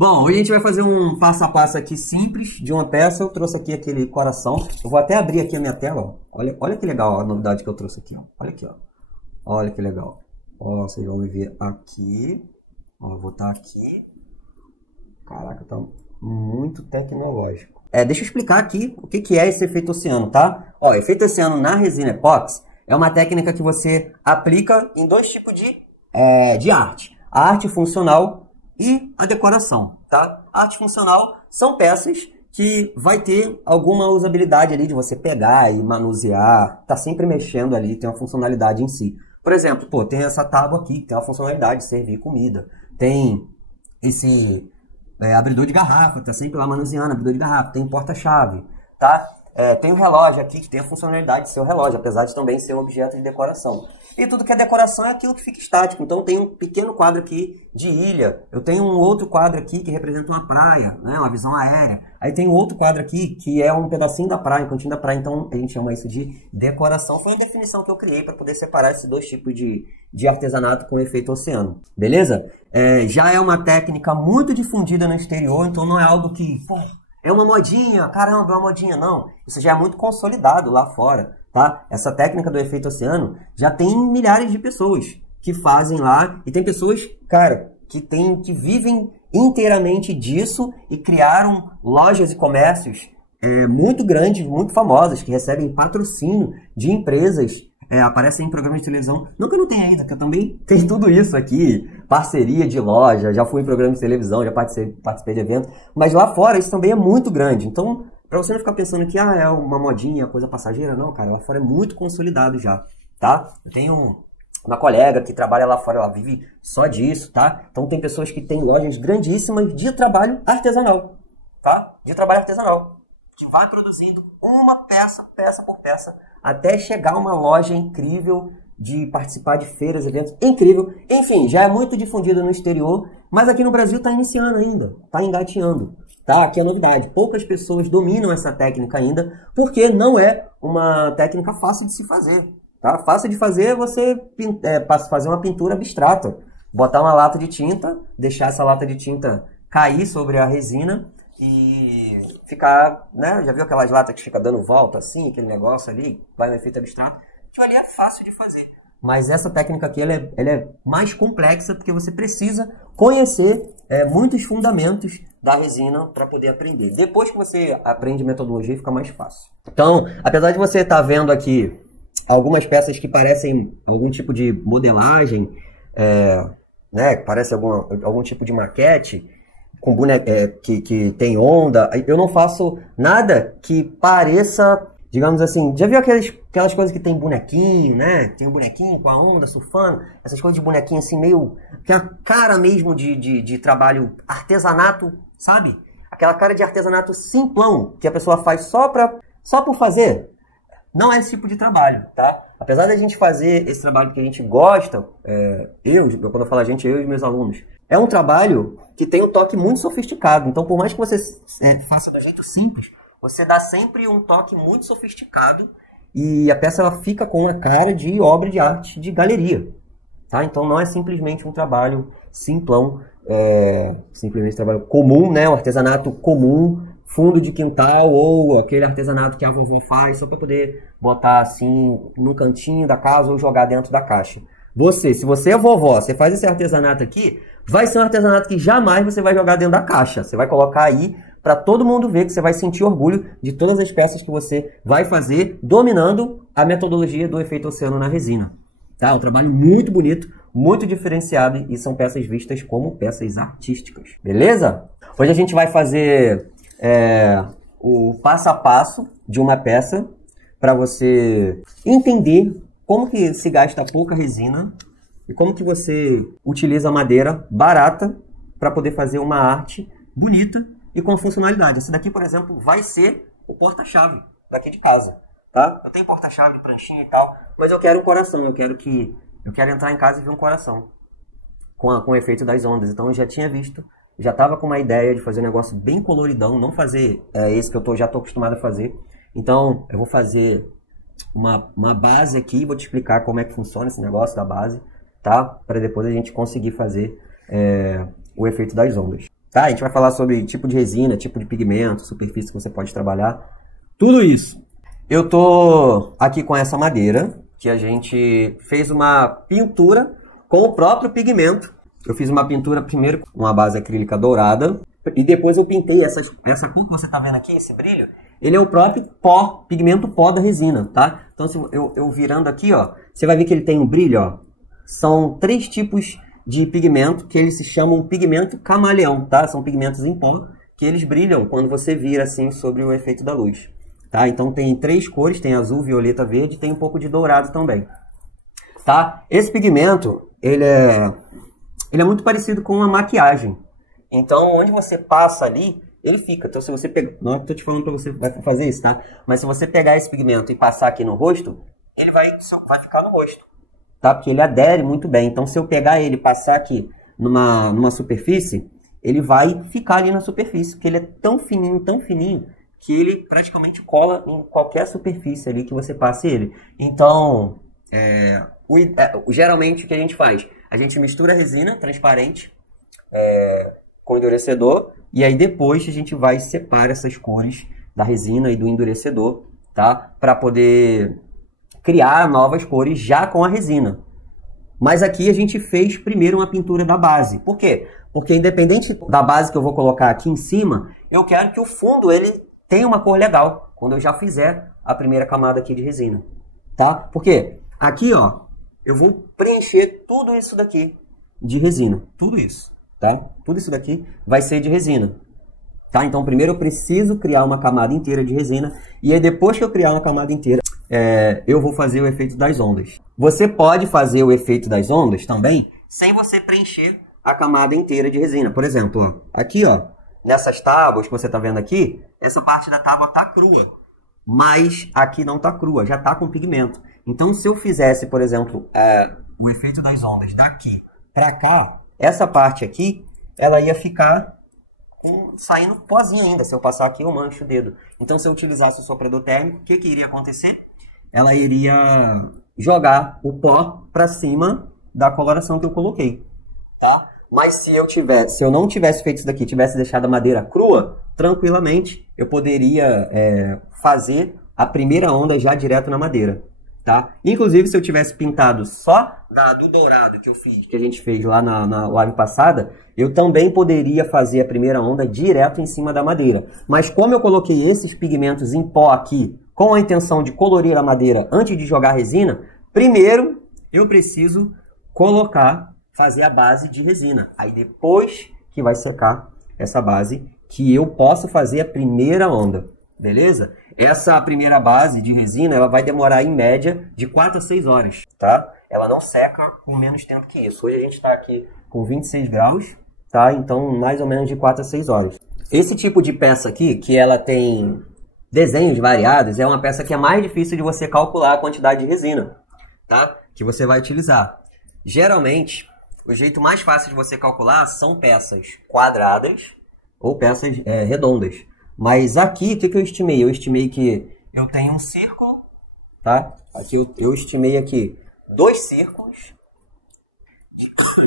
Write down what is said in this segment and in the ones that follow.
Bom, hoje a gente vai fazer um passo a passo aqui simples de uma peça. Eu trouxe aqui aquele coração. Eu vou até abrir aqui a minha tela, ó. Olha que legal a novidade que eu trouxe aqui, ó. Olha aqui, ó. Olha que legal. Ó, vocês vão me ver aqui. Ó, eu vou estar aqui. Caraca, tá muito tecnológico. Deixa eu explicar aqui o que é esse efeito oceano, tá? Ó, efeito oceano na resina epóxi é uma técnica que você aplica em dois tipos de arte. A arte funcional e a decoração, tá? A arte funcional são peças que vai ter alguma usabilidade ali de você pegar e manusear, tá sempre mexendo ali, tem uma funcionalidade em si. Por exemplo, pô, tem essa tábua aqui, tem uma funcionalidade de servir comida. Tem esse abridor de garrafa, tá sempre lá manuseando, abridor de garrafa. Tem porta-chave, tá? Tem o relógio aqui, que tem a funcionalidade de ser o relógio, apesar de também ser um objeto de decoração. E tudo que é decoração é aquilo que fica estático. Então tem um pequeno quadro aqui de ilha. Eu tenho um outro quadro aqui que representa uma praia, né? Uma visão aérea. Aí tem outro quadro aqui que é um pedacinho da praia, um cantinho da praia. Então a gente chama isso de decoração. Foi uma definição que eu criei para poder separar esses dois tipos de artesanato com efeito oceano. Beleza? Já é uma técnica muito difundida no exterior, então não é algo que... Pô, é uma modinha, caramba, é uma modinha. Não, isso já é muito consolidado lá fora, tá? Essa técnica do efeito oceano já tem milhares de pessoas que fazem lá. E tem pessoas, cara, que vivem inteiramente disso e criaram lojas e comércios muito grandes, muito famosas, que recebem patrocínio de empresas. Aparecem em programas de televisão. Não que eu não tenha ainda, que eu também tenho tudo isso aqui. Parceria de loja, já fui em programas de televisão, já participei de eventos. Mas lá fora isso também é muito grande. Então, pra você não ficar pensando que é uma modinha, coisa passageira, não, cara. Lá fora é muito consolidado já, tá? Eu tenho uma colega que trabalha lá fora, ela vive só disso, tá? Então tem pessoas que têm lojas grandíssimas de trabalho artesanal, tá? De trabalho artesanal. Que vai produzindo uma peça por peça, até chegar a uma loja incrível de participar de feiras, eventos, incrível. Enfim, já é muito difundido no exterior, mas aqui no Brasil está iniciando ainda, está engateando. Tá? Aqui é a novidade. Poucas pessoas dominam essa técnica ainda, porque não é uma técnica fácil de se fazer. Tá? Fácil de fazer é você fazer uma pintura abstrata. Botar uma lata de tinta, deixar essa lata de tinta cair sobre a resina e ficar, né? Já viu aquelas latas que fica dando volta assim, aquele negócio ali, vai no efeito abstrato? Aquilo ali é fácil de fazer. Mas essa técnica aqui, ela é mais complexa, porque você precisa conhecer muitos fundamentos da resina para poder aprender. Depois que você aprende metodologia, fica mais fácil. Então, apesar de você estar vendo aqui algumas peças que parecem algum tipo de modelagem, né? Parece algum tipo de maquete, com que tem onda, eu não faço nada que pareça, digamos assim, já viu aquelas coisas que tem bonequinho, né? Tem um bonequinho com a onda surfando, essas coisas de bonequinho assim, meio, que é a cara mesmo de trabalho artesanato, sabe? Aquela cara de artesanato simplão, que a pessoa faz só por fazer. Não é esse tipo de trabalho, tá? Apesar da gente fazer esse trabalho que a gente gosta, quando eu falo a gente, eu e meus alunos, é um trabalho que tem um toque muito sofisticado. Então, por mais que você faça do jeito simples, você dá sempre um toque muito sofisticado e a peça ela fica com uma cara de obra de arte de galeria, tá? Então, não é simplesmente um trabalho simplão, simplesmente um trabalho comum, né? Um artesanato comum, fundo de quintal ou aquele artesanato que a vovó faz só para poder botar assim no cantinho da casa ou jogar dentro da caixa. Se você é vovó, você faz esse artesanato aqui, vai ser um artesanato que jamais você vai jogar dentro da caixa. Você vai colocar aí para todo mundo ver, que você vai sentir orgulho de todas as peças que você vai fazer dominando a metodologia do efeito oceano na resina. Tá? É um trabalho muito bonito, muito diferenciado e são peças vistas como peças artísticas. Beleza? Hoje a gente vai fazer o passo a passo de uma peça para você entender como que se gasta pouca resina e como que você utiliza madeira barata para poder fazer uma arte bonita e com funcionalidade. Esse daqui, por exemplo, vai ser o porta-chave daqui de casa, tá? Eu tenho porta-chave de pranchinha e tal, mas eu quero um coração, eu quero entrar em casa e ver um coração com o efeito das ondas. Então eu já tinha visto, já estava com uma ideia de fazer um negócio bem coloridão, não fazer esse que eu já estou acostumado a fazer. Então eu vou fazer uma base aqui, vou te explicar como é que funciona esse negócio da base, tá? Para depois a gente conseguir fazer o efeito das ondas. tá? A gente vai falar sobre tipo de resina, tipo de pigmento, superfície que você pode trabalhar, tudo isso. Eu tô aqui com essa madeira, que a gente fez uma pintura com o próprio pigmento. Eu fiz uma pintura primeiro com uma base acrílica dourada, e depois eu pintei essa cor que você está vendo aqui, esse brilho, ele é o próprio pó, pigmento pó da resina, tá? Então, se eu virando aqui, ó, você vai ver que ele tem um brilho, ó. São 3 tipos de pigmento que eles se chamam pigmento camaleão, tá? São pigmentos em pó que eles brilham quando você vira assim sobre o efeito da luz, tá? Então tem 3 cores, tem azul, violeta, verde, e tem um pouco de dourado também, tá? Esse pigmento, ele é muito parecido com uma maquiagem. Então, onde você passa ali, ele fica. Então, se você pegar... Não é que eu tô te falando para você fazer isso, tá? Mas se você pegar esse pigmento e passar aqui no rosto, ele vai ficar no rosto, tá? Porque ele adere muito bem. Então, se eu pegar ele e passar aqui numa superfície, ele vai ficar ali na superfície, porque ele é tão fininho, que ele praticamente cola em qualquer superfície ali que você passe ele. Então, geralmente, o que a gente faz? A gente mistura a resina transparente com endurecedor, e aí depois a gente vai separar essas cores da resina e do endurecedor, tá? Para poder criar novas cores já com a resina. Mas aqui a gente fez primeiro uma pintura da base. Por quê? Porque independente da base que eu vou colocar aqui em cima, eu quero que o fundo ele tenha uma cor legal quando eu já fizer a primeira camada aqui de resina, tá? Porque aqui, ó, eu vou preencher tudo isso daqui de resina, tudo isso. Tá? Tudo isso daqui vai ser de resina. Tá? Então, primeiro eu preciso criar uma camada inteira de resina. E aí, depois que eu criar uma camada inteira, eu vou fazer o efeito das ondas. Você pode fazer o efeito das ondas também sem você preencher a camada inteira de resina. Por exemplo, ó, aqui, ó, nessas tábuas que você está vendo aqui, essa parte da tábua está crua. Mas aqui não está crua, já está com pigmento. Então, se eu fizesse, por exemplo, o efeito das ondas daqui para cá, essa parte aqui, ela ia ficar saindo pozinho ainda. Se eu passar aqui, eu mancho o dedo. Então, se eu utilizasse o soprador térmico, o que iria acontecer? Ela iria jogar o pó para cima da coloração que eu coloquei, tá? Mas se eu não tivesse feito isso daqui, tivesse deixado a madeira crua, tranquilamente, eu poderia fazer a primeira onda já direto na madeira. Tá? Inclusive, se eu tivesse pintado só do dourado que a gente fez lá na live passada, eu também poderia fazer a primeira onda direto em cima da madeira. Mas como eu coloquei esses pigmentos em pó aqui, com a intenção de colorir a madeira antes de jogar a resina, primeiro eu preciso fazer a base de resina. Aí depois que vai secar essa base, que eu posso fazer a primeira onda. Beleza? Essa primeira base de resina, ela vai demorar em média de 4 a 6 horas, tá? Ela não seca com menos tempo que isso. Hoje a gente está aqui com 26 graus, tá? Então, mais ou menos de 4 a 6 horas. Esse tipo de peça aqui, que ela tem desenhos variados, é uma peça que é mais difícil de você calcular a quantidade de resina, tá? Que você vai utilizar. Geralmente, o jeito mais fácil de você calcular são peças quadradas ou peças redondas. Mas aqui, o que eu estimei? Eu estimei que eu tenho um círculo, tá? Aqui eu estimei aqui 2 círculos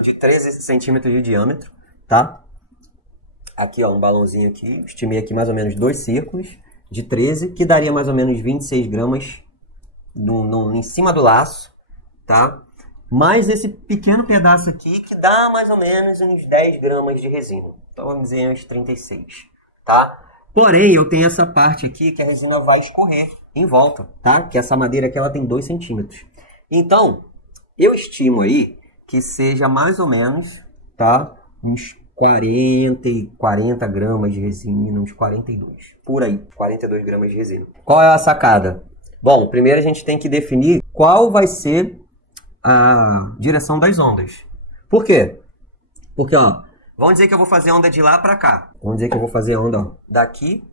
de 13 centímetros de diâmetro, tá? Aqui, ó, um balãozinho aqui. Estimei aqui mais ou menos 2 círculos de 13, que daria mais ou menos 26 gramas em cima do laço, tá? Mais esse pequeno pedaço aqui, que dá mais ou menos uns 10 gramas de resina. Então, vamos dizer uns 36, tá? Porém, eu tenho essa parte aqui que a resina vai escorrer em volta, tá? Que essa madeira aqui, ela tem 2 centímetros. Então, eu estimo aí que seja mais ou menos, tá? Uns 40 gramas de resina, uns 42. Por aí, 42 gramas de resina. Qual é a sacada? Bom, primeiro a gente tem que definir qual vai ser a direção das ondas. Por quê? Porque, ó, vamos dizer que eu vou fazer onda de lá para cá. Vamos dizer que eu vou fazer onda, ó, daqui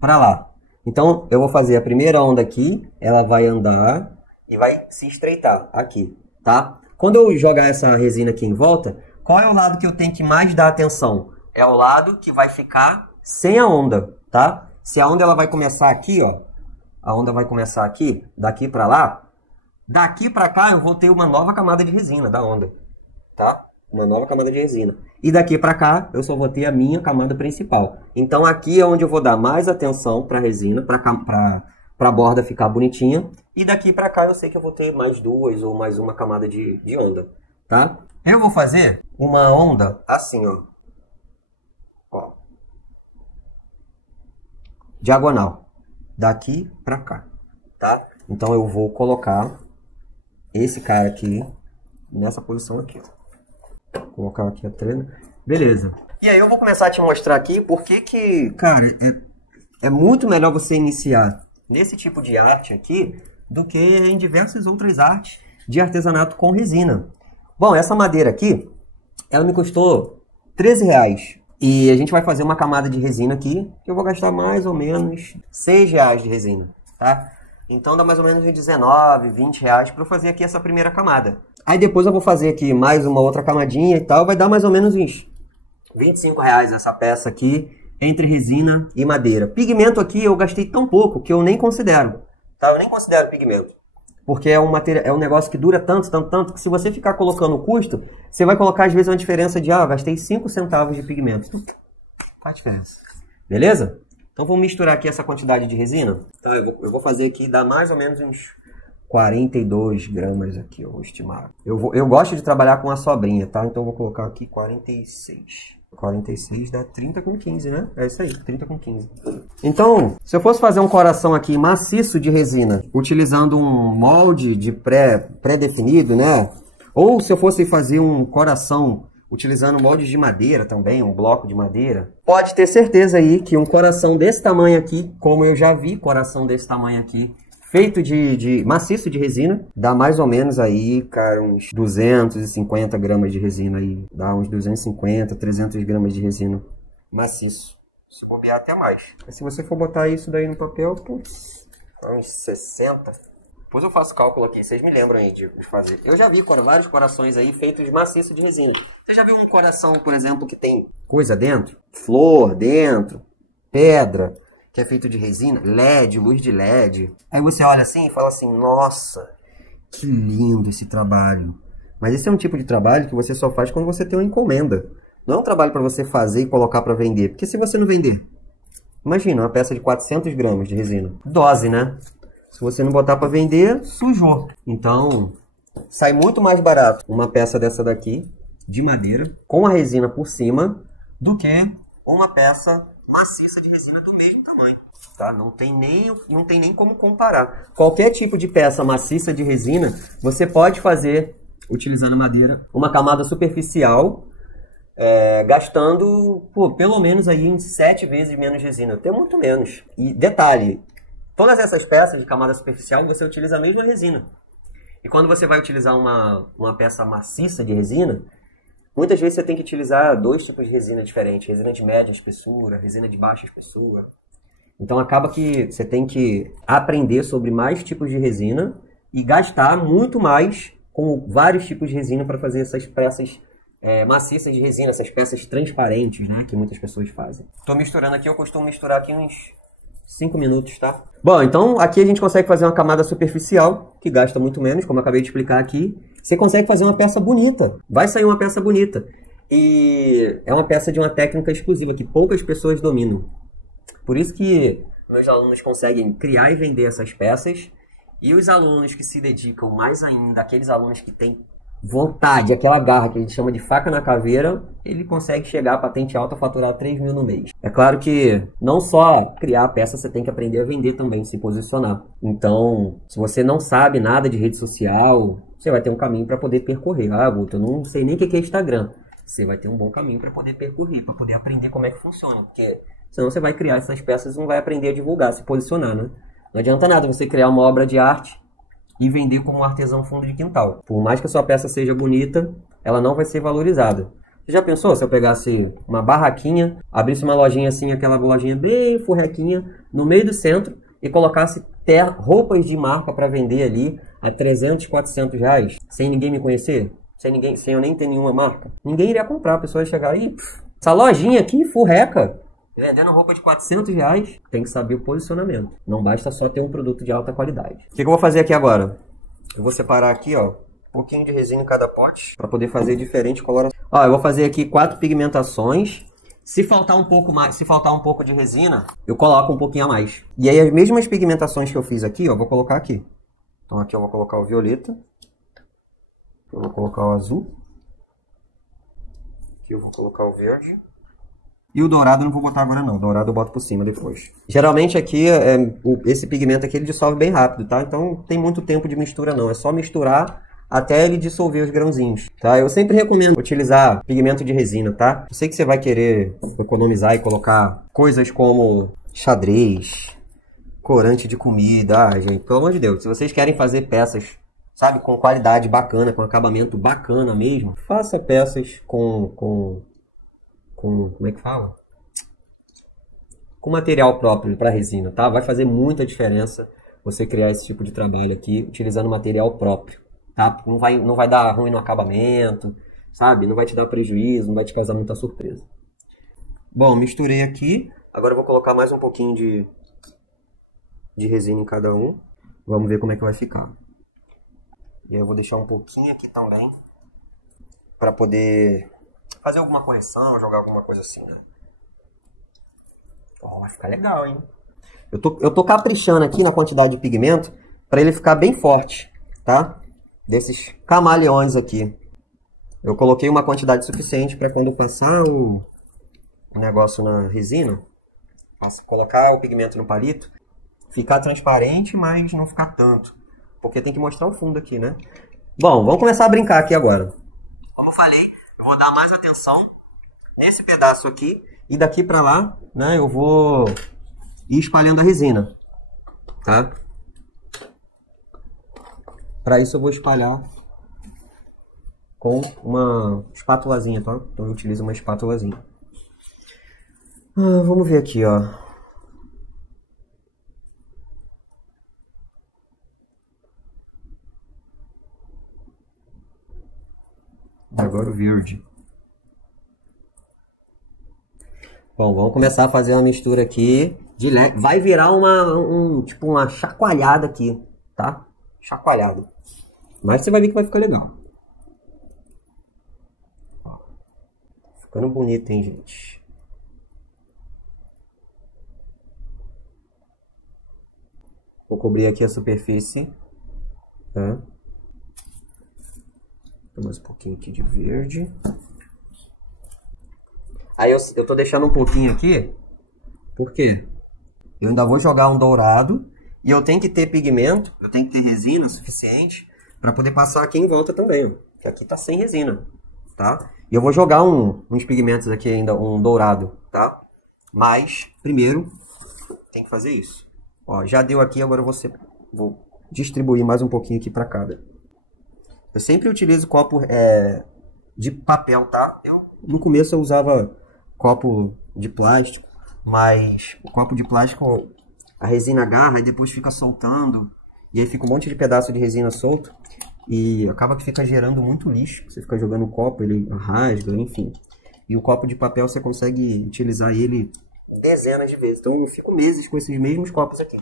para lá. Então, eu vou fazer a primeira onda aqui, ela vai andar e vai se estreitar aqui, tá? Quando eu jogar essa resina aqui em volta, qual é o lado que eu tenho que mais dar atenção? É o lado que vai ficar sem a onda, tá? Se a onda ela vai começar aqui, ó, a onda vai começar aqui, daqui para lá, daqui para cá eu vou ter uma nova camada de resina da onda, tá? uma nova camada de resina. E daqui para cá, eu só vou ter a minha camada principal. Então aqui é onde eu vou dar mais atenção para a resina, para a borda ficar bonitinha. E daqui para cá eu sei que eu vou ter mais duas ou mais uma camada de onda, tá? Eu vou fazer uma onda assim, ó. Ó. Diagonal. Daqui para cá, tá? Então eu vou colocar esse cara aqui nessa posição aqui, ó. Vou colocar aqui a trena. Beleza. E aí eu vou começar a te mostrar aqui porque que, cara, é muito melhor você iniciar nesse tipo de arte aqui do que em diversas outras artes de artesanato com resina. Bom, essa madeira aqui, ela me custou R$13. E a gente vai fazer uma camada de resina aqui, que eu vou gastar mais ou menos R$6 de resina, tá? Então dá mais ou menos R$19, R$20 para eu fazer aqui essa primeira camada. Aí depois eu vou fazer aqui mais uma outra camadinha e tal, vai dar mais ou menos uns R$25 essa peça aqui, entre resina e madeira. Pigmento aqui eu gastei tão pouco que eu nem considero, tá? Eu nem considero pigmento. Porque é um negócio que dura tanto, que se você ficar colocando o custo, você vai colocar às vezes uma diferença de, eu gastei 5 centavos de pigmento. Faz diferença. Beleza? Então vamos misturar aqui essa quantidade de resina. Tá, eu vou fazer aqui, dá mais ou menos uns 42 gramas aqui, eu vou estimar. Eu gosto de trabalhar com a sobrinha, tá? Então eu vou colocar aqui 46. 46 dá 30 com 15, né? É isso aí, 30 com 15. Então, se eu fosse fazer um coração aqui maciço de resina, utilizando um molde de pré-definido, né? Ou se eu fosse fazer um coração utilizando moldes de madeira também, um bloco de madeira, pode ter certeza aí que um coração desse tamanho aqui, como eu já vi coração desse tamanho aqui, feito de maciço de resina, dá mais ou menos aí, cara, uns 250 gramas de resina aí. Dá uns 250, 300 gramas de resina maciço. Se bobear até mais. Mas se você for botar isso daí no papel, putz, uns 60. Depois eu faço cálculo aqui, vocês me lembram aí de fazer. Eu já vi vários corações aí feitos de maciço de resina. Você já viu um coração, por exemplo, que tem coisa dentro? Flor dentro, pedra, que é feito de resina, LED, luz de LED. Aí você olha assim e fala assim, nossa, que lindo esse trabalho. Mas esse é um tipo de trabalho que você só faz quando você tem uma encomenda. Não é um trabalho para você fazer e colocar para vender. Porque se você não vender, imagina uma peça de 400 gramas de resina. Dose, né? Se você não botar para vender, sujou. Então, sai muito mais barato uma peça dessa daqui, de madeira, com a resina por cima, do que uma peça maciça de resina do mesmo tamanho, tá? Não tem nem como comparar. Qualquer tipo de peça maciça de resina, você pode fazer, utilizando madeira, uma camada superficial, gastando, pelo menos aí em 7 vezes menos resina, até muito menos. E detalhe, todas essas peças de camada superficial, você utiliza a mesma resina. E quando você vai utilizar uma peça maciça de resina, muitas vezes você tem que utilizar 2 tipos de resina diferentes. Resina de média espessura, resina de baixa espessura. Então acaba que você tem que aprender sobre mais tipos de resina e gastar muito mais com vários tipos de resina para fazer essas peças maciças de resina, essas peças transparentes, né, que muitas pessoas fazem. Estou misturando aqui, eu costumo misturar aqui uns 5 minutos, tá? Bom, então aqui a gente consegue fazer uma camada superficial, que gasta muito menos, como eu acabei de explicar aqui. Você consegue fazer uma peça bonita. Vai sair uma peça bonita. E é uma peça de uma técnica exclusiva que poucas pessoas dominam. Por isso que meus alunos conseguem criar e vender essas peças. E os alunos que se dedicam mais ainda, aqueles alunos que têm vontade, aquela garra que a gente chama de faca na caveira, ele consegue chegar a patente alta, faturar 3 mil no mês. É claro que não só criar a peça, você tem que aprender a vender também, se posicionar. Então, se você não sabe nada de rede social, você vai ter um caminho para poder percorrer. Guto, eu não sei nem o que é Instagram. Você vai ter um bom caminho para poder percorrer, para poder aprender como é que funciona. Porque senão você vai criar essas peças e não vai aprender a divulgar, se posicionar, né? Não adianta nada você criar uma obra de arte e vender como um artesão fundo de quintal. Por mais que a sua peça seja bonita, ela não vai ser valorizada. Você já pensou se eu pegasse uma barraquinha, abrisse uma lojinha assim, aquela lojinha bem furrequinha, no meio do centro, e colocasse roupas de marca para vender ali a 300, 400 reais, sem ninguém me conhecer? Sem eu nem ter nenhuma marca? Ninguém iria comprar, a pessoa ia chegar aí, essa lojinha aqui, furreca, vendendo roupa de 400 reais, tem que saber o posicionamento. Não basta só ter um produto de alta qualidade. O que eu vou fazer aqui agora? Eu vou separar aqui, ó, Um pouquinho de resina em cada pote, para poder fazer diferentes colorações. Ó, eu vou fazer aqui 4 pigmentações. Se faltar um pouco mais, se faltar um pouco de resina, eu coloco um pouquinho a mais. E aí as mesmas pigmentações que eu fiz aqui, ó, vou colocar aqui. Então aqui eu vou colocar o violeta. Eu vou colocar o azul. Aqui eu vou colocar o verde. E o dourado eu não vou botar agora não. O dourado eu boto por cima depois. Geralmente aqui, esse pigmento aqui ele dissolve bem rápido, tá? Então não tem muito tempo de mistura não. É só misturar até ele dissolver os grãozinhos, tá? Eu sempre recomendo utilizar pigmento de resina, tá? Eu sei que você vai querer economizar e colocar coisas como xadrez, corante de comida. Ah, gente, pelo amor de Deus. Se vocês querem fazer peças, sabe, com qualidade bacana, com acabamento bacana mesmo, faça peças com como é que fala? Com material próprio para resina, tá? Vai fazer muita diferença você criar esse tipo de trabalho aqui utilizando material próprio, tá? Não vai dar ruim no acabamento, sabe? Não vai te dar prejuízo, não vai te causar muita surpresa. Bom, misturei aqui. Agora eu vou colocar mais um pouquinho de resina em cada um. Vamos ver como é que vai ficar. E aí eu vou deixar um pouquinho aqui também para poder fazer alguma correção, jogar alguma coisa assim, né? Ó, vai ficar legal, hein? Eu tô caprichando aqui na quantidade de pigmento para ele ficar bem forte, tá? Desses camaleões aqui. Eu coloquei uma quantidade suficiente para quando passar o negócio na resina, colocar o pigmento no palito, ficar transparente, mas não ficar tanto. Porque tem que mostrar o fundo aqui, né? Bom, vamos começar a brincar aqui agora. Como falei, eu vou dar mais atenção nesse pedaço aqui. E daqui pra lá, né, eu vou ir espalhando a resina, tá? Para isso eu vou espalhar com uma espátulazinha, tá? Então eu utilizo uma espátulazinha. Vamos ver aqui, ó. Agora o verde. Bom, vamos começar a fazer uma mistura aqui. Vai virar tipo uma chacoalhada aqui, tá? Chacoalhada. Mas você vai ver que vai ficar legal. Ó, ficando bonito, hein, gente? Vou cobrir aqui a superfície. Tá? Mais um pouquinho aqui de verde. Aí eu tô deixando um pouquinho aqui. Por quê? Eu ainda vou jogar um dourado. E eu tenho que ter pigmento. Eu tenho que ter resina suficiente para poder passar aqui em volta também, ó. Que aqui tá sem resina, tá? E eu vou jogar uns pigmentos aqui ainda, um dourado, tá? Mas, primeiro, tem que fazer isso. Ó, já deu aqui, agora vou distribuir mais um pouquinho aqui para cada. Eu sempre utilizo copo de papel, tá? No começo eu usava copo de plástico, mas o copo de plástico, a resina agarra e depois fica soltando. E aí fica um monte de pedaço de resina solto. E acaba que fica gerando muito lixo. Você fica jogando o copo, ele rasga, enfim. E o copo de papel você consegue utilizar ele dezenas de vezes. Então eu fico meses com esses mesmos copos aqui.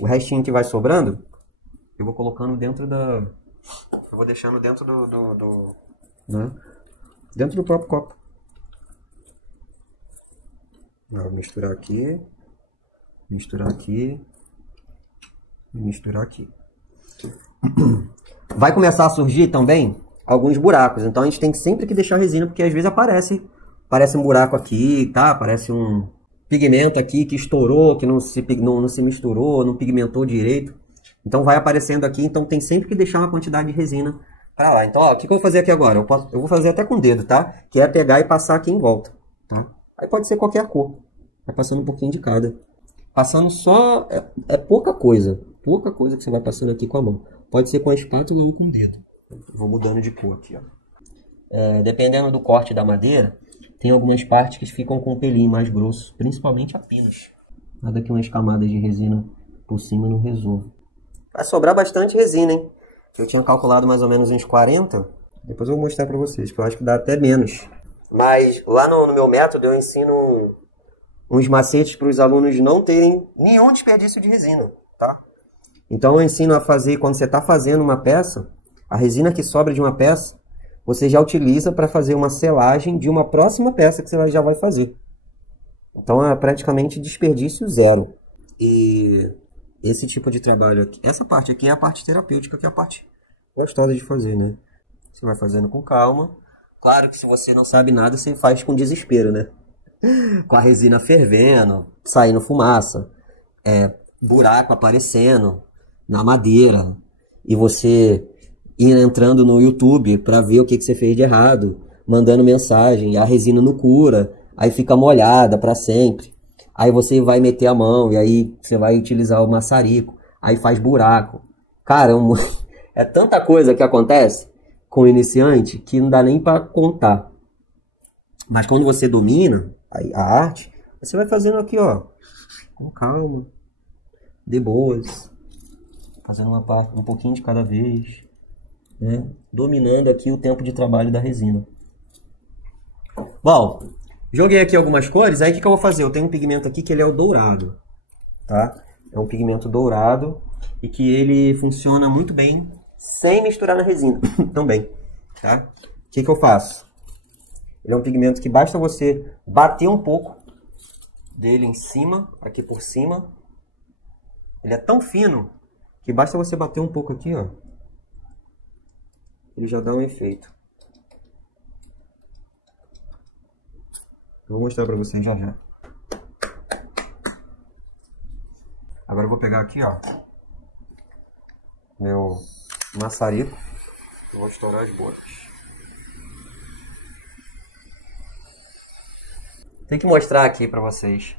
O restinho que vai sobrando, eu vou colocando dentro da... Eu vou deixando dentro né? Dentro do próprio copo. Vou misturar aqui. Misturar aqui. E misturar aqui. Vai começar a surgir também alguns buracos. Então a gente tem que sempre que deixar a resina, porque às vezes aparece um buraco aqui, tá? Aparece um pigmento aqui que estourou, que não se misturou, não pigmentou direito. Então vai aparecendo aqui, então tem sempre que deixar uma quantidade de resina pra lá. Então, ó, o que eu vou fazer aqui agora? Eu vou fazer até com o dedo, tá? Que é pegar e passar aqui em volta, tá? Aí pode ser qualquer cor. Vai passando um pouquinho de cada. Passando só... É pouca coisa. Pouca coisa que você vai passando aqui com a mão. Pode ser com a espátula ou com o dedo. Vou mudando de cor aqui, ó. Dependendo do corte da madeira, tem algumas partes que ficam com um pelinho mais grosso. Principalmente a pinos. Nada que umas camadas de resina por cima não resolva. Vai sobrar bastante resina, hein? Eu tinha calculado mais ou menos uns 40. Depois eu vou mostrar pra vocês, que eu acho que dá até menos. Mas lá no meu método eu ensino uns macetes para os alunos não terem nenhum desperdício de resina, tá? Então eu ensino a fazer, quando você está fazendo uma peça, A resina que sobra de uma peça, você já utiliza para fazer uma selagem de uma próxima peça que você já vai fazer. Então é praticamente desperdício zero. E esse tipo de trabalho aqui, essa parte aqui é a parte terapêutica, que é a parte gostosa de fazer, né? Você vai fazendo com calma. Claro que se você não sabe nada, você faz com desespero, né? Com a resina fervendo, saindo fumaça, buraco aparecendo na madeira, e você ir entrando no YouTube para ver o que você fez de errado, mandando mensagem, a resina não cura, aí fica molhada para sempre. Aí você vai meter a mão e aí você vai utilizar o maçarico, aí faz buraco. Caramba, é tanta coisa que acontece com o iniciante que não dá nem para contar. Mas quando você domina a arte, você vai fazendo aqui, ó, com calma, de boas, fazendo uma parte, um pouquinho de cada vez, né? Dominando aqui o tempo de trabalho da resina. Bom, joguei aqui algumas cores, aí o que eu vou fazer? Eu tenho um pigmento aqui que ele é o dourado, tá? É um pigmento dourado e que ele funciona muito bem sem misturar na resina também, tá? O que eu faço? Ele é um pigmento que basta você bater um pouco dele em cima, aqui por cima. Ele é tão fino que basta você bater um pouco aqui, ó. Ele já dá um efeito. Eu vou mostrar pra vocês já já. Agora eu vou pegar aqui, ó, meu maçarico. Eu vou estourar as bolas. Tem que mostrar aqui pra vocês.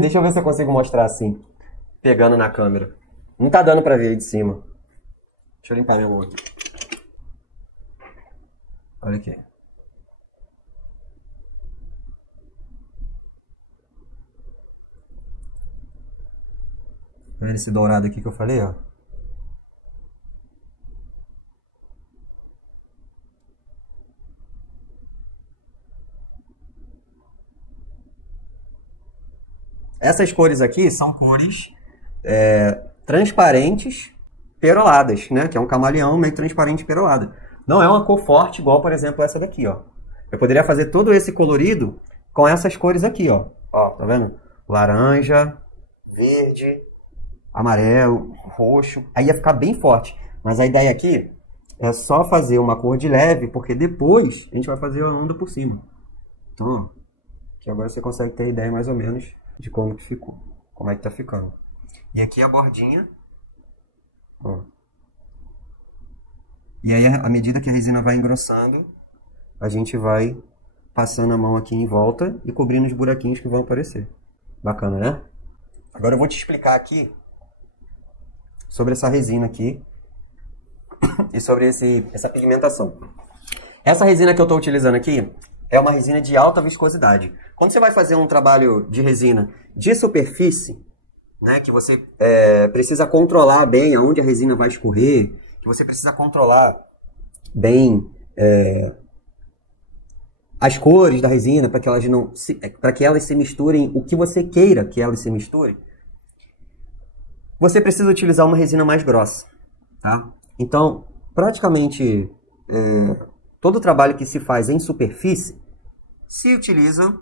Deixa eu ver se eu consigo mostrar assim, pegando na câmera. Não tá dando pra ver aí de cima. Deixa eu limpar minha mão aqui. Olha aqui. Tá vendo esse dourado aqui que eu falei, ó? Essas cores aqui são cores transparentes peroladas, né? Que é um camaleão meio transparente perolado. Não é uma cor forte igual, por exemplo, essa daqui, ó. Eu poderia fazer todo esse colorido com essas cores aqui, ó. Ó, tá vendo? Laranja, verde, amarelo, roxo. Aí ia ficar bem forte. Mas a ideia aqui é só fazer uma cor de leve, porque depois a gente vai fazer a onda por cima. Então, ó, que agora você consegue ter ideia mais ou menos de como que ficou, como é que tá ficando. E aqui a bordinha, ó. E aí, à medida que a resina vai engrossando, a gente vai passando a mão aqui em volta e cobrindo os buraquinhos que vão aparecer. Bacana, né? Agora eu vou te explicar aqui sobre essa resina aqui e sobre essa pigmentação. Essa resina que eu estou utilizando aqui é uma resina de alta viscosidade. Quando você vai fazer um trabalho de resina de superfície, né, que você precisa controlar bem aonde a resina vai escorrer, que você precisa controlar bem as cores da resina para que elas se misturem o que você queira que elas se misturem, você precisa utilizar uma resina mais grossa, tá? Então, praticamente todo o trabalho que se faz em superfície se utiliza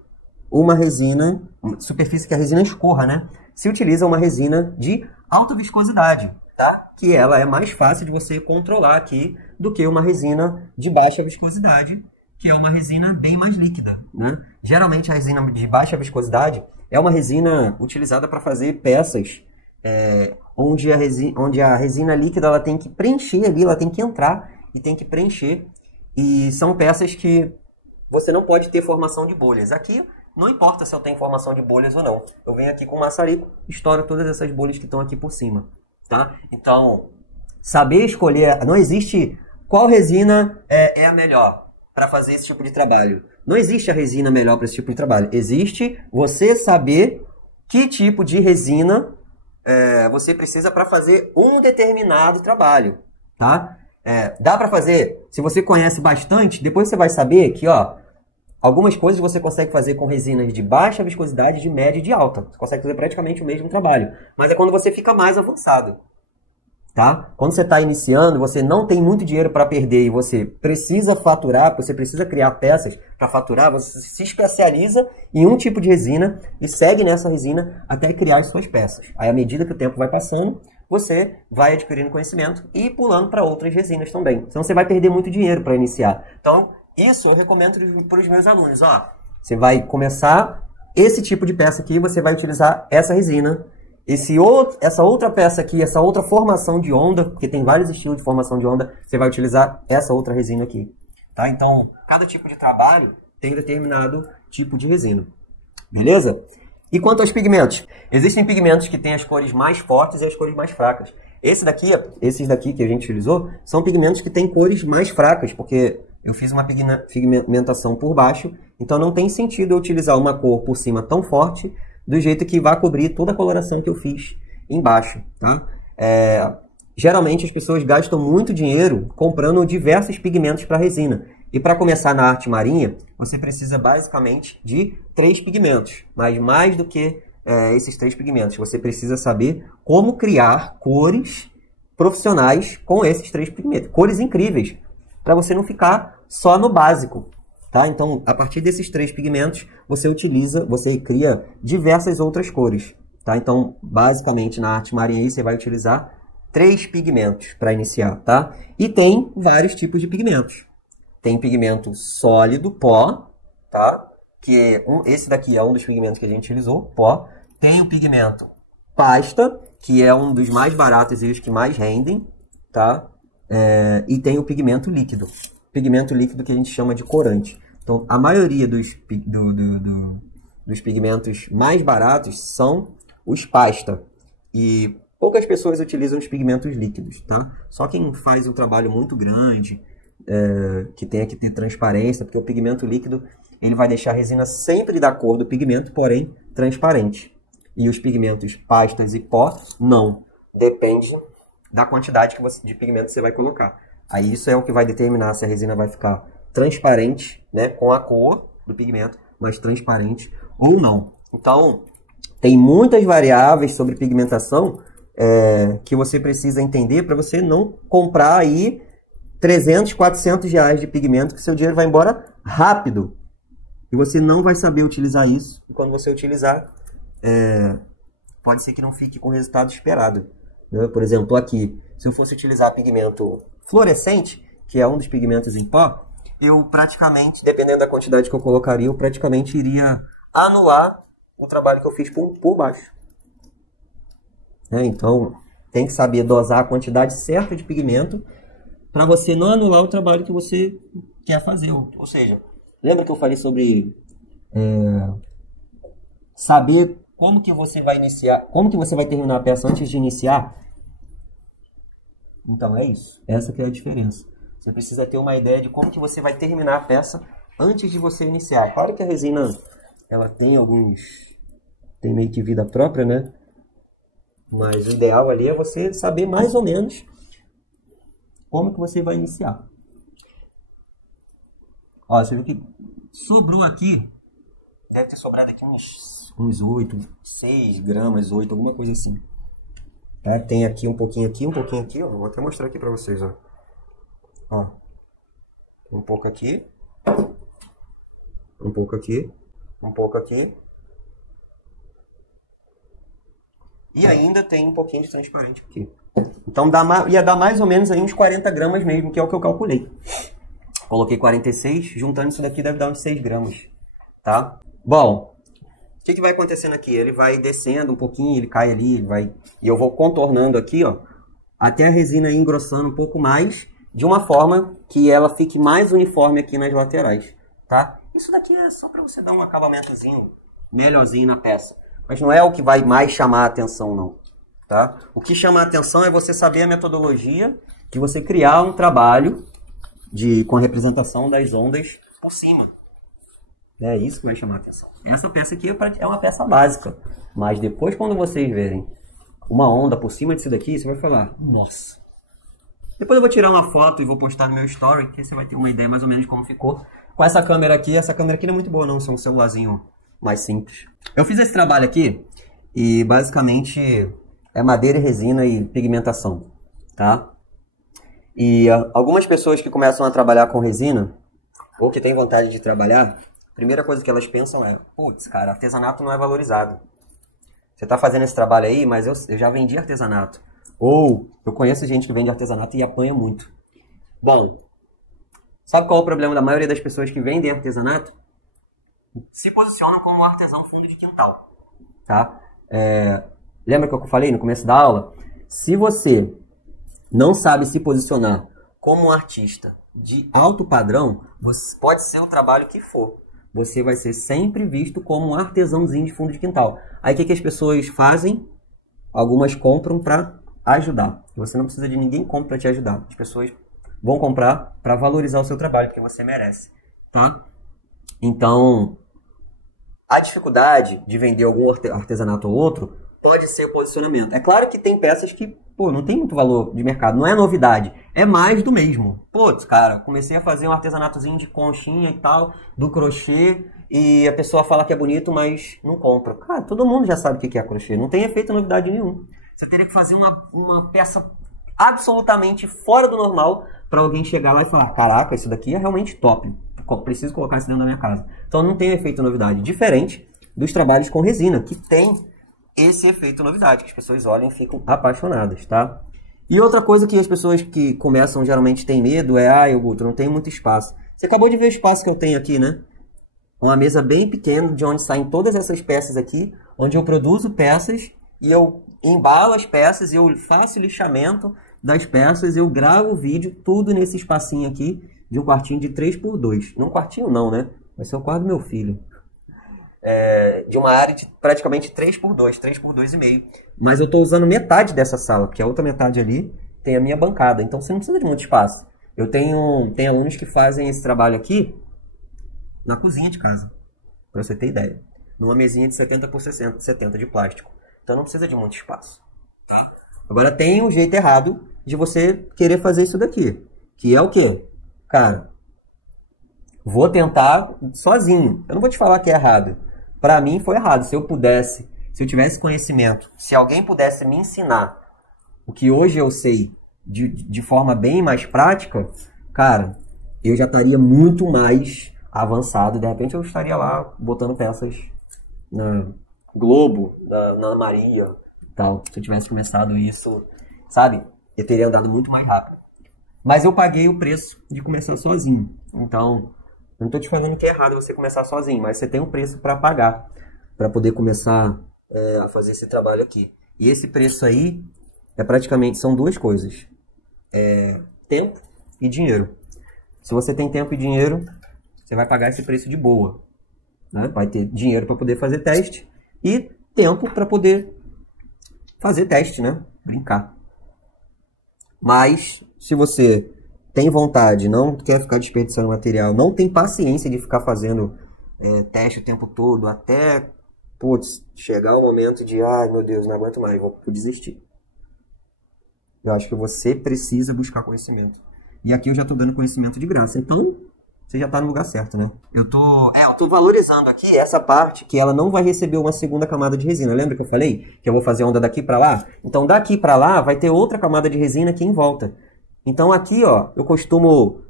uma resina, superfície que a resina escorra, né? Se utiliza uma resina de alta viscosidade, tá? Que ela é mais fácil de você controlar aqui do que uma resina de baixa viscosidade, que é uma resina bem mais líquida, né? Geralmente a resina de baixa viscosidade é uma resina utilizada para fazer peças onde a resina líquida ela tem que preencher ali, ela tem que entrar e tem que preencher. E são peças que você não pode ter formação de bolhas. Aqui não importa se eu tenho formação de bolhas ou não. Eu venho aqui com o maçarico, estouro todas essas bolhas que estão aqui por cima, tá? Então, saber escolher, não existe qual resina é a melhor para fazer esse tipo de trabalho. Não existe a resina melhor para esse tipo de trabalho. Existe você saber que tipo de resina você precisa para fazer um determinado trabalho, tá? Dá para fazer, se você conhece bastante, depois você vai saber que, ó, algumas coisas você consegue fazer com resinas de baixa viscosidade, de média e de alta. Você consegue fazer praticamente o mesmo trabalho. Mas é quando você fica mais avançado. tá? Quando você está iniciando, você não tem muito dinheiro para perder e você precisa faturar, você precisa criar peças para faturar, você se especializa em um tipo de resina e segue nessa resina até criar as suas peças. Aí, à medida que o tempo vai passando, você vai adquirindo conhecimento e pulando para outras resinas também. Senão você vai perder muito dinheiro para iniciar. Então, isso eu recomendo para os meus alunos. Ó, você vai começar esse tipo de peça aqui, você vai utilizar essa resina. Essa outra peça aqui, essa outra formação de onda, porque tem vários estilos de formação de onda, você vai utilizar essa outra resina aqui. Tá? Então, cada tipo de trabalho tem determinado tipo de resina. Beleza? E quanto aos pigmentos? Existem pigmentos que têm as cores mais fortes e as cores mais fracas. Esses daqui que a gente utilizou são pigmentos que têm cores mais fracas, porque eu fiz uma pigmentação por baixo, então não tem sentido eu utilizar uma cor por cima tão forte do jeito que vai cobrir toda a coloração que eu fiz embaixo, tá? Geralmente as pessoas gastam muito dinheiro comprando diversos pigmentos para resina. E para começar na arte marinha, você precisa basicamente de 3 pigmentos. Mas mais do que esses 3 pigmentos, você precisa saber como criar cores profissionais com esses 3 pigmentos. Cores incríveis, para você não ficar só no básico. Tá? Então, a partir desses 3 pigmentos, você cria diversas outras cores. Tá? Então, basicamente, na arte marinha aí, você vai utilizar 3 pigmentos para iniciar. Tá? E tem vários tipos de pigmentos. Tem pigmento sólido, pó, tá? Esse daqui é um dos pigmentos que a gente utilizou, pó. Tem o pigmento pasta, que é um dos mais baratos e os que mais rendem, tá? E tem o pigmento líquido. Pigmento líquido que a gente chama de corante. Então, a maioria dos pigmentos mais baratos são os pasta. E poucas pessoas utilizam os pigmentos líquidos, tá? Só quem faz um trabalho muito grande, que tenha que ter transparência, porque o pigmento líquido ele vai deixar a resina sempre da cor do pigmento, porém transparente. E os pigmentos pastas e pó, não. Depende da quantidade de pigmento que você vai colocar. Aí isso é o que vai determinar se a resina vai ficar transparente, né, com a cor do pigmento, mas transparente ou não. Então, tem muitas variáveis sobre pigmentação que você precisa entender para você não comprar aí 300, 400 reais de pigmento, que seu dinheiro vai embora rápido. E você não vai saber utilizar isso. E quando você utilizar, pode ser que não fique com o resultado esperado. Né? Por exemplo, aqui, se eu fosse utilizar pigmento fluorescente, que é um dos pigmentos em pó, eu praticamente, dependendo da quantidade que eu colocaria, eu praticamente iria anular o trabalho que eu fiz por baixo. Então, tem que saber dosar a quantidade certa de pigmento para você não anular o trabalho que você quer fazer. Ou seja, lembra que eu falei sobre saber como que você vai iniciar, como que você vai terminar a peça antes de iniciar? Então é isso. Essa que é a diferença. Você precisa ter uma ideia de como que você vai terminar a peça antes de você iniciar. Claro que a resina, ela tem meio que vida própria, né? Mas o ideal ali é você saber mais ou menos como que você vai iniciar. Ó, você viu que sobrou aqui, deve ter sobrado aqui uns 8, 6 gramas, 8, alguma coisa assim. Tá? Tem aqui um pouquinho aqui, ó. Vou até mostrar aqui pra vocês, ó. Ó. Um pouco aqui. Um pouco aqui. Um pouco aqui. E ainda tem um pouquinho de transparente aqui. Então ia dar mais ou menos aí uns 40 gramas mesmo, que é o que eu calculei. Coloquei 46, juntando isso daqui deve dar uns 6 gramas. Tá? Bom, o que vai acontecendo aqui? Ele vai descendo um pouquinho, ele cai ali, e eu vou contornando aqui, ó, até a resina ir engrossando um pouco mais, de uma forma que ela fique mais uniforme aqui nas laterais. Tá? Isso daqui é só para você dar um acabamentozinho melhorzinho na peça. Mas não é o que vai mais chamar a atenção, não. Tá? O que chama a atenção é você saber a metodologia de você criar um trabalho com a representação das ondas por cima. É isso que vai chamar a atenção. Essa peça aqui é uma peça básica. Mas depois, quando vocês verem uma onda por cima disso daqui, você vai falar, nossa. Depois eu vou tirar uma foto e vou postar no meu story, que você vai ter uma ideia mais ou menos de como ficou. Com essa câmera aqui não é muito boa não, é um celularzinho mais simples. Eu fiz esse trabalho aqui e basicamente é madeira, resina e pigmentação. tá? E algumas pessoas que começam a trabalhar com resina, ou que têm vontade de trabalhar, a primeira coisa que elas pensam é, putz, cara, artesanato não é valorizado. Você está fazendo esse trabalho aí, mas eu já vendi artesanato. Ou eu conheço gente que vende artesanato e apanha muito. Bom, sabe qual é o problema da maioria das pessoas que vendem artesanato? Se posicionam como artesão fundo de quintal, tá? Lembra que eu falei no começo da aula? Se você não sabe se posicionar como um artista de alto padrão, pode ser o trabalho que for. Você vai ser sempre visto como um artesãozinho de fundo de quintal. Aí o que as pessoas fazem? Algumas compram para ajudar. Você não precisa de ninguém comprar para te ajudar. As pessoas vão comprar para valorizar o seu trabalho, porque você merece, tá? Então, a dificuldade de vender algum artesanato ou outro pode ser o posicionamento. É claro que tem peças que, pô, não tem muito valor de mercado, não é novidade, é mais do mesmo. Putz, cara, comecei a fazer um artesanatozinho de conchinha e tal, do crochê, e a pessoa fala que é bonito, mas não compra. Cara, todo mundo já sabe o que é crochê, não tem efeito novidade nenhum. Você teria que fazer uma peça absolutamente fora do normal para alguém chegar lá e falar, caraca, isso daqui é realmente top, preciso colocar isso dentro da minha casa. Então não tem efeito novidade, diferente dos trabalhos com resina, que tem esse efeito novidade, que as pessoas olham e ficam apaixonadas, tá? E outra coisa que as pessoas que começam geralmente têm medo é, Guto, não tem muito espaço. Você acabou de ver o espaço que eu tenho aqui, né? Uma mesa bem pequena, de onde saem todas essas peças aqui, onde eu produzo peças e eu embalo as peças, eu faço lixamento das peças, eu gravo o vídeo, tudo nesse espacinho aqui, de um quartinho de 3x2. Não quartinho não, né? Vai ser o quarto do meu filho. De uma área de praticamente 3x2, 3x2,5. Mas eu estou usando metade dessa sala, porque a outra metade ali tem a minha bancada. Então você não precisa de muito espaço. Eu tenho alunos que fazem esse trabalho aqui na cozinha de casa, para você ter ideia. Numa mesinha de 70 por 60, 70 de plástico. Então não precisa de muito espaço, tá? Agora tem um jeito errado de você querer fazer isso daqui. Que é o quê? Cara, vou tentar sozinho. Eu não vou te falar que é errado. Para mim foi errado. Se eu tivesse conhecimento, se alguém pudesse me ensinar o que hoje eu sei de forma bem mais prática, cara, eu já estaria muito mais avançado. De repente eu estaria lá botando peças na Globo, na Maria e tal. Se eu tivesse começado isso, sabe? Eu teria andado muito mais rápido. Mas eu paguei o preço de começar sozinho. Então, eu não estou te falando que é errado você começar sozinho, mas você tem um preço para pagar para poder começar a fazer esse trabalho aqui. E esse preço aí são duas coisas: tempo e dinheiro. Se você tem tempo e dinheiro, você vai pagar esse preço de boa, né? Vai ter dinheiro para poder fazer teste e tempo para poder fazer teste, né? Brincar. Mas se você tem vontade, não quer ficar desperdiçando material, não tem paciência de ficar fazendo teste o tempo todo, até chegar o momento de, ai meu Deus, não aguento mais, vou desistir. Eu acho que você precisa buscar conhecimento. E aqui eu já estou dando conhecimento de graça, então você já está no lugar certo, né? Eu tô valorizando aqui essa parte que ela não vai receber uma segunda camada de resina. Lembra que eu falei que eu vou fazer onda daqui para lá? Então daqui para lá vai ter outra camada de resina aqui em volta. Então aqui, ó, eu costumo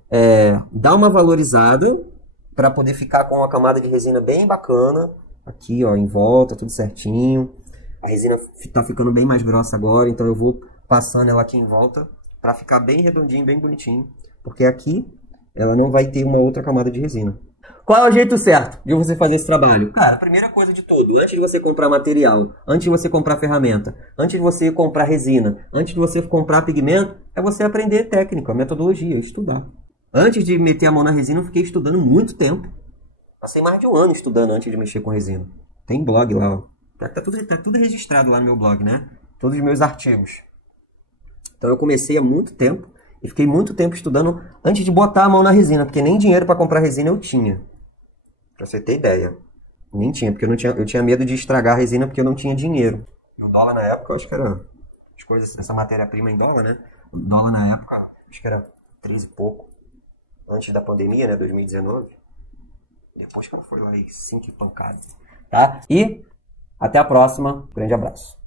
dar uma valorizada para poder ficar com uma camada de resina bem bacana. Aqui, ó, em volta, tudo certinho. A resina tá ficando bem mais grossa agora, então eu vou passando ela aqui em volta para ficar bem redondinho, bem bonitinho. Porque aqui ela não vai ter uma outra camada de resina. Qual é o jeito certo de você fazer esse trabalho? Cara, a primeira coisa de tudo, antes de você comprar material, antes de você comprar ferramenta, antes de você comprar resina, antes de você comprar pigmento, é você aprender técnica, metodologia, estudar. Antes de meter a mão na resina, eu fiquei estudando muito tempo. Passei mais de um ano estudando antes de mexer com resina. Tem blog lá, ó. Tá tudo registrado lá no meu blog, né? Todos os meus artigos. Então eu comecei há muito tempo e fiquei muito tempo estudando antes de botar a mão na resina, porque nem dinheiro para comprar resina eu tinha. Pra você ter ideia. Nem tinha, porque eu tinha medo de estragar a resina porque eu não tinha dinheiro. E o dólar na época, eu acho que era... As coisas, essa matéria-prima em dólar, né? O dólar na época, acho que era 13 e pouco. Antes da pandemia, né? 2019. Depois que ela foi lá e 5 pancadas. Tá? E até a próxima. Grande abraço.